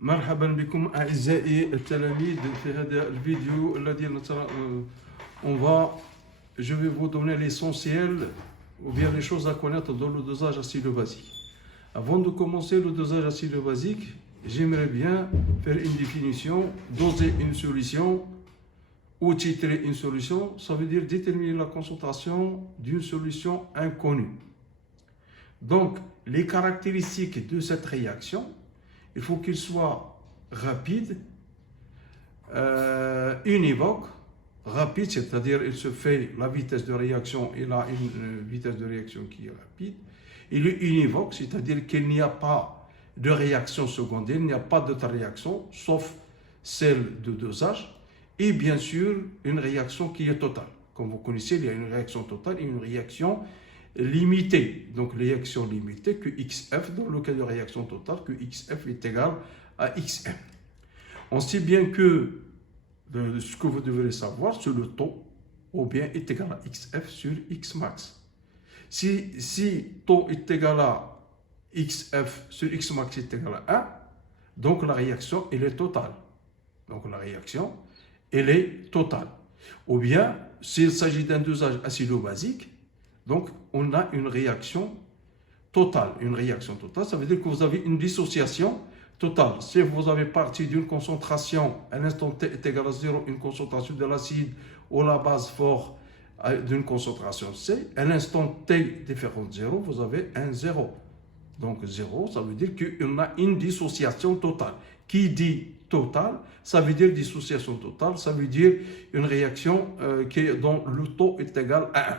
مرحبا بكم أعزائي التلاميذ في هذا الفيديو الذي je vais vous donner l'essentiel ou bien les choses à connaître dans le dosage acide basique. Avant de commencer le dosage acide basique, j'aimerais bien faire une définition, doser une solution ou titrer une solution, ça veut dire déterminer la concentration d'une solution inconnue. Donc, les caractéristiques de cette réaction, il faut qu'il soit rapide, univoque, rapide, c'est-à-dire il se fait la vitesse de réaction, il a une vitesse de réaction qui est rapide. Il est univoque, c'est-à-dire qu'il n'y a pas de réaction secondaire, il n'y a pas d'autre réaction, sauf celle de dosage. Et bien sûr, une réaction qui est totale. Comme vous connaissez, il y a une réaction totale et une réaction limitée. Donc, réaction limitée que XF, dans le cas de réaction totale, que XF est égal à XM. On sait bien que ce que vous devez savoir, c'est le taux, ou bien est égal à XF sur Xmax. Si taux est égal à XF sur Xmax est égal à 1, donc la réaction, elle est totale. Donc, la réaction, elle est totale. Ou bien, s'il s'agit d'un dosage acido-basique, donc on a une réaction totale. Une réaction totale, ça veut dire que vous avez une dissociation totale. Si vous avez parti d'une concentration, à l'instant t est égal à 0, une concentration de l'acide ou la base forte d'une concentration C, à l'instant t différent de 0, vous avez un 0. Donc 0, ça veut dire qu'on a une dissociation totale. Qui dit totale, ça veut dire dissociation totale, ça veut dire une réaction dont le taux est égal à 1.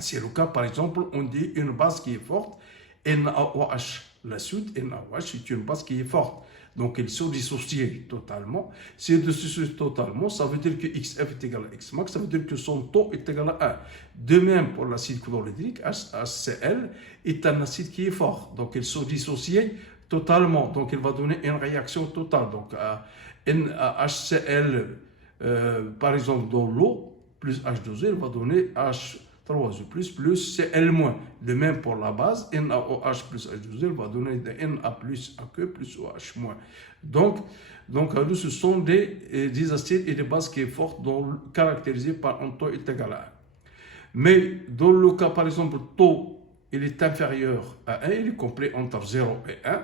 C'est le cas, par exemple, on dit une base qui est forte, NaOH. La suite, NaOH, c'est une base qui est forte. Donc, elle se dissocie totalement. Si elle se dissocie totalement, ça veut dire que XF est égal à Xmax, ça veut dire que son taux est égal à 1. De même, pour l'acide chlorhydrique, HCl est un acide qui est fort. Donc, elle se dissocie totalement. Donc, elle va donner une réaction totale. Donc, HCl, par exemple, dans l'eau, plus H2O, elle va donner H3O plus Cl-. De même pour la base, NaOH plus H2O va donner Na plus AQ plus OH-. Donc, ce sont des acides et des bases qui sont fortes, caractérisées par un taux est égal à 1. Mais dans le cas, par exemple, taux il est inférieur à 1, il est complet entre 0 et 1.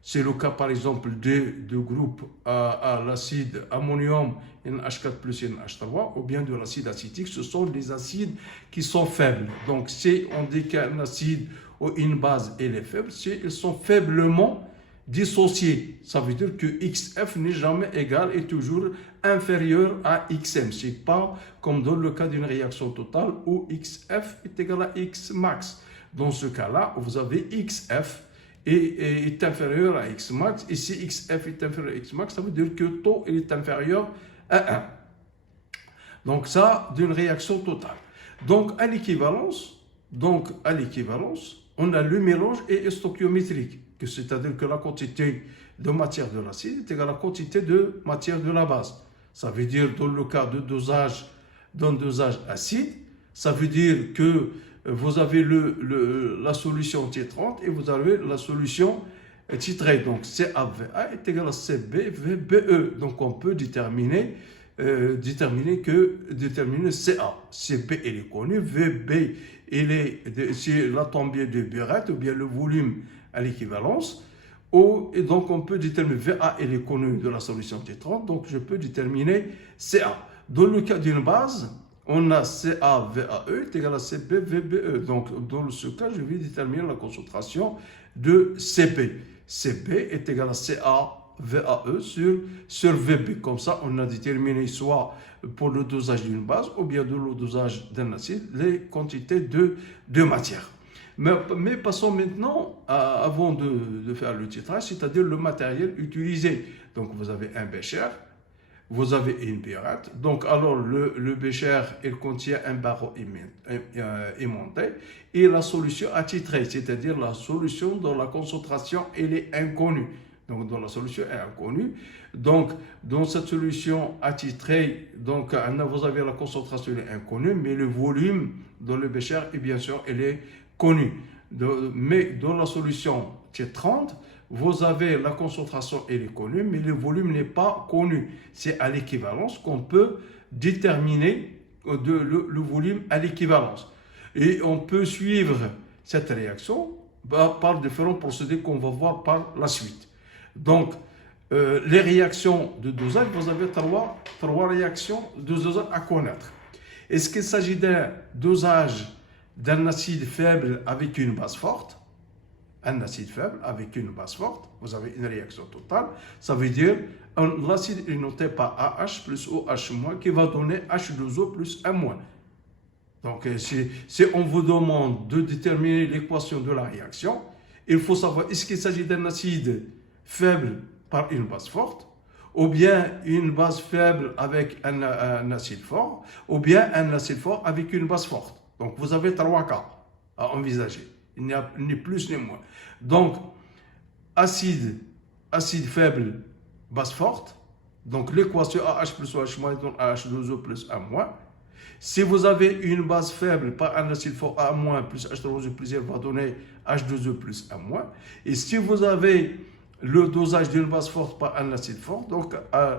C'est le cas, par exemple, de groupes à l'acide ammonium NH4 plus NH3 ou bien de l'acide acétique. Ce sont des acides qui sont faibles. Donc, si on dit qu'un acide ou une base elle est faible, ils sont faiblement dissociés. Ça veut dire que XF n'est jamais égal et toujours inférieur à XM. Ce n'est pas comme dans le cas d'une réaction totale où XF est égal à Xmax. Dans ce cas-là, vous avez XF est inférieur à Xmax, et si XF est inférieur à Xmax, ça veut dire que le taux est inférieur à 1. Donc ça, d'une réaction totale. Donc à l'équivalence, on a le mélange et stoichiométrique, c'est-à-dire que la quantité de matière de l'acide est égale à la quantité de matière de la base. Ça veut dire, dans le cas de dosage, d'un dosage acide, ça veut dire que vous avez la solution T30 et vous avez la solution titrée. Donc, CaVa est égal à CbVBE. Donc, on peut déterminer Ca. Cb, il est connu. Vb, c'est l'atome de burette ou bien le volume à l'équivalence. Et donc, on peut déterminer Va, il est connu de la solution T30. Donc, je peux déterminer Ca. Dans le cas d'une base, on a CaVaE est égal à CbVBE. Donc, dans ce cas, je vais déterminer la concentration de Cb. Cb est égal à CaVaE sur Vb. Comme ça, on a déterminé soit pour le dosage d'une base ou bien de le dosage d'un acide, les quantités de matière. Mais passons maintenant, avant de faire le titrage, c'est-à-dire le matériel utilisé. Donc, vous avez un bécher. Vous avez une burette. Donc, alors, le bécher, il contient un barreau aimanté et la solution attitrée, c'est-à-dire la solution dont la concentration, elle est inconnue. Donc, dans la solution est inconnue. Donc, dans cette solution attitrée, donc, vous avez la concentration elle est inconnue, mais le volume dans le bécher, et bien sûr, elle est connu. Mais dans la solution T30, vous avez la concentration, elle est connue, mais le volume n'est pas connu. C'est à l'équivalence qu'on peut déterminer le volume à l'équivalence. Et on peut suivre cette réaction par différents procédés qu'on va voir par la suite. Donc, les réactions de dosage, vous avez trois réactions de dosage à connaître. Est-ce qu'il s'agit d'un dosage d'un acide faible avec une base forte? Un acide faible avec une base forte, vous avez une réaction totale. Ça veut dire l'acide est noté par AH plus OH- qui va donner H2O plus 1-. Donc, si on vous demande de déterminer l'équation de la réaction, il faut savoir est-ce qu'il s'agit d'un acide faible par une base forte, ou bien une base faible avec un acide fort, ou bien un acide fort avec une base forte. Donc, vous avez trois cas à envisager. Il n'y a ni plus ni moins. Donc, acide faible, base forte. Donc, l'équation AH plus OH- donne H2O plus 1-. Si vous avez une base faible par un acide fort A- plus H3O plus R va donner H2O plus 1-. Et si vous avez le dosage d'une base forte par un acide fort, donc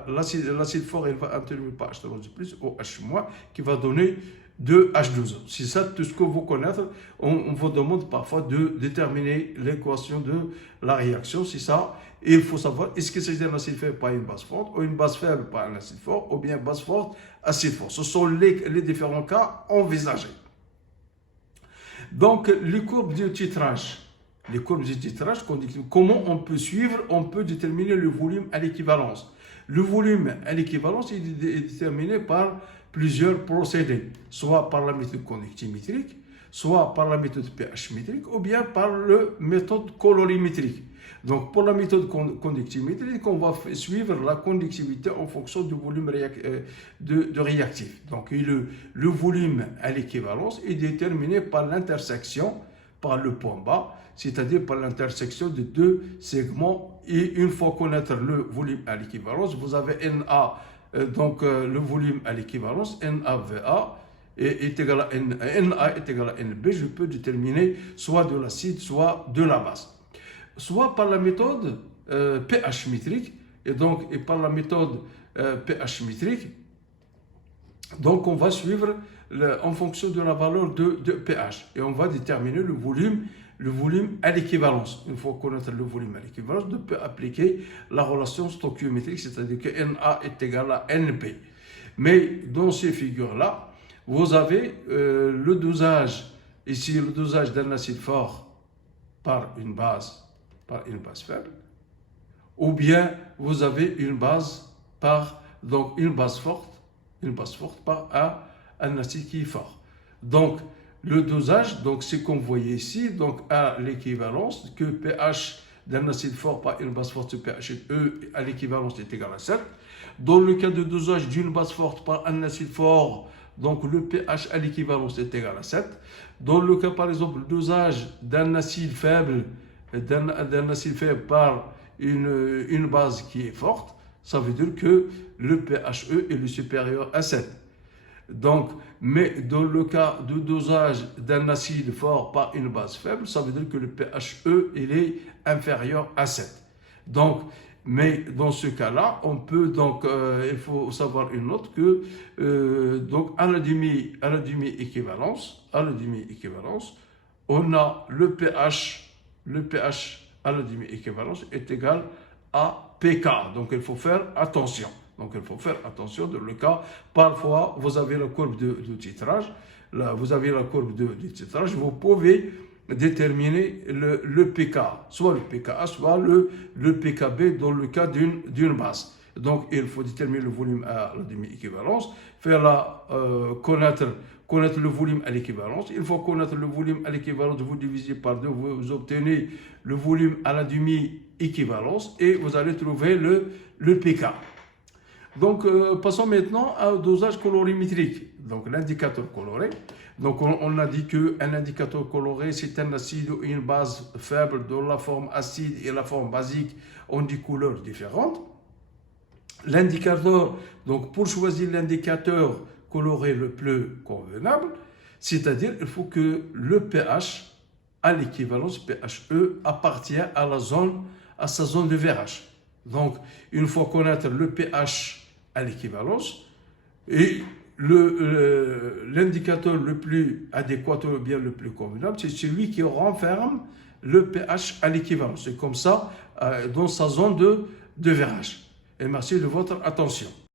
l'acide fort il va intervenir par H3O plus OH- qui va donner 2H2O. C'est ça tout ce que vous connaissez. On vous demande parfois de déterminer l'équation de la réaction. C'est ça. Et il faut savoir est-ce que c'est un acide faible par une base forte, ou une base faible par un acide fort, ou bien base forte, acide fort. Ce sont les différents cas envisagés. Donc, les courbes de titrage. Les courbes de titrage, comment on peut suivre, on peut déterminer le volume à l'équivalence. Le volume à l'équivalence est déterminé par plusieurs procédés, soit par la méthode conductimétrique, soit par la méthode pH métrique, ou bien par la méthode colorimétrique. Donc, pour la méthode conductimétrique, on va suivre la conductivité en fonction du volume de réactif. Donc, le volume à l'équivalence est déterminé par l'intersection, par le point bas, c'est-à-dire par l'intersection de deux segments. Et une fois connaître le volume à l'équivalence, vous avez NA, donc le volume à l'équivalence, NAVA, est égal à NA est égal à NB. Je peux déterminer soit de l'acide, soit de la base. Soit par la méthode pH métrique, et par la méthode pH métrique, donc on va suivre en fonction de la valeur de pH, et on va déterminer le volume à l'équivalence. Une fois connaître le volume à l'équivalence, on peut appliquer la relation stoichiométrique, c'est-à-dire que Na est égal à Np. Mais dans ces figures-là, vous avez le dosage, ici le dosage d'un acide fort par une base faible, ou bien vous avez une base forte par un acide qui est fort. Donc le dosage, donc c'est comme vous voyez ici, donc à l'équivalence que pH d'un acide fort par une base forte, pH à l'équivalence est égal à 7. Dans le cas de dosage d'une base forte par un acide fort, donc le pH à l'équivalence est égal à 7. Dans le cas par exemple le dosage d'un acide faible par une base qui est forte, ça veut dire que le pHe est supérieur à 7. Donc, mais dans le cas de dosage d'un acide fort par une base faible, ça veut dire que le pHe il est inférieur à 7. Donc, mais dans ce cas-là, on peut donc, il faut savoir une note que donc à la demi-équivalence, on a le pH à la demi-équivalence est égal à pK. Donc il faut faire attention. Dans le cas, parfois vous avez la courbe de titrage. Là, vous avez la courbe de titrage. Vous pouvez déterminer le pK, soit le pKa, soit le pKb dans le cas d'une base. Donc il faut déterminer le volume à la demi-équivalence, connaître le volume à l'équivalence. Il faut connaître le volume à l'équivalence, vous divisez par 2, vous obtenez le volume à la demi-équivalence et vous allez trouver le pK. Donc, passons maintenant au dosage colorimétrique, donc l'indicateur coloré. Donc, on a dit qu'un indicateur coloré, c'est un acide ou une base faible dont la forme acide et la forme basique ont des couleurs différentes. L'indicateur, donc pour choisir l'indicateur coloré le plus convenable, c'est-à-dire il faut que le pH à l'équivalence pHe appartient à la zone à sa zone de virage. Donc, une fois connaître le pH à l'équivalence, et l'indicateur le plus adéquat ou bien le plus convenable, c'est celui qui renferme le pH à l'équivalence. C'est comme ça dans sa zone de virage. Et merci de votre attention.